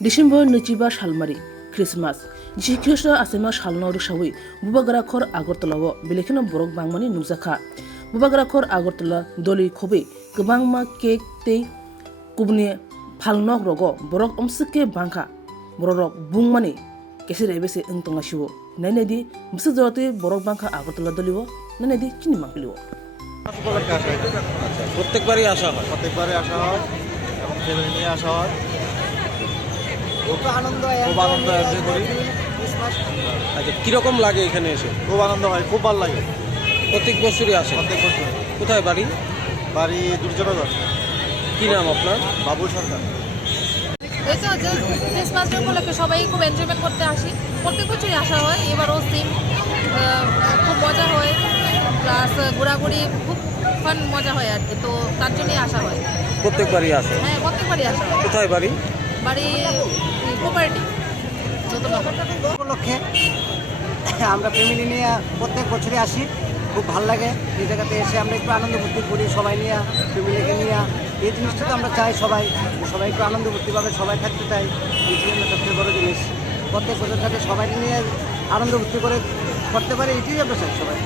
December Nuchiba Shalmari, Christmas. Jikyosa Asema Shalno Rushawi, Bubagarakor Agortolawo, Belekino Borok Bangmani Nuzaka, Bubagarakor Agortola, Doli Kobe, Gabangma Cake Tay, Kubne, Palnok Rogo, Borok Omsuke Banka, Borok Bungmani, Kesirabese Untongashiwo, Nanedi, Msuzote, Borok Banka Agortola Doliwo, Nanedi, Chinimampiliwo. প্রত্যেকবারই আসা হয় এবং family নিয়ে আসা হয়। খুব আনন্দ enjoy করি। আচ্ছা কিরকম লাগে এখানে এসে? খুব আনন্দ হয়, খুব ভালো লাগে। প্রত্যেক বছরই আসে? প্রত্যেক বছর। কোথায় বাড়ি? বাড়ি দুর্যোগনগর। কি নাম আপনার? বাবুল সরকার। ক্রিসমাস উপলক্ষে সবাই খুব এনজয়মেন্ট করতে আসি, প্রত্যেক বছরই আসা হয়, এবারও সেম। খুব মজা হয়, প্লাস ঘোরাঘুরি খুব ফান মজা হয় আর কি, তো তার জন্যই আসা হয়। প্রত্যেকবারই আসে? হ্যাঁ, প্রত্যেকবারই আসা হয়। কোথায় বাড়ি? বাড়ি কোপারেটিভ উপলক্ষে আমরা ফ্যামিলি নিয়ে প্রত্যেক বছরই আসি, খুব ভালো লাগে। এই জায়গাতে এসে আমরা একটু আনন্দ ফুর্তি করি সবাই নিয়ে, ফ্যামিলিকে নিয়ে। এই জিনিসটা তো আমরা চাই সবাই একটু আনন্দ ফুর্তি পাবে, সবাই থাকতে চাই। এই জন্য সবচেয়ে বড় জিনিস প্রত্যেক বছর যাতে সবাই নিয়ে আনন্দ ফুর্তি করে করতে পারে, এটাই আমরা চাই সবাই।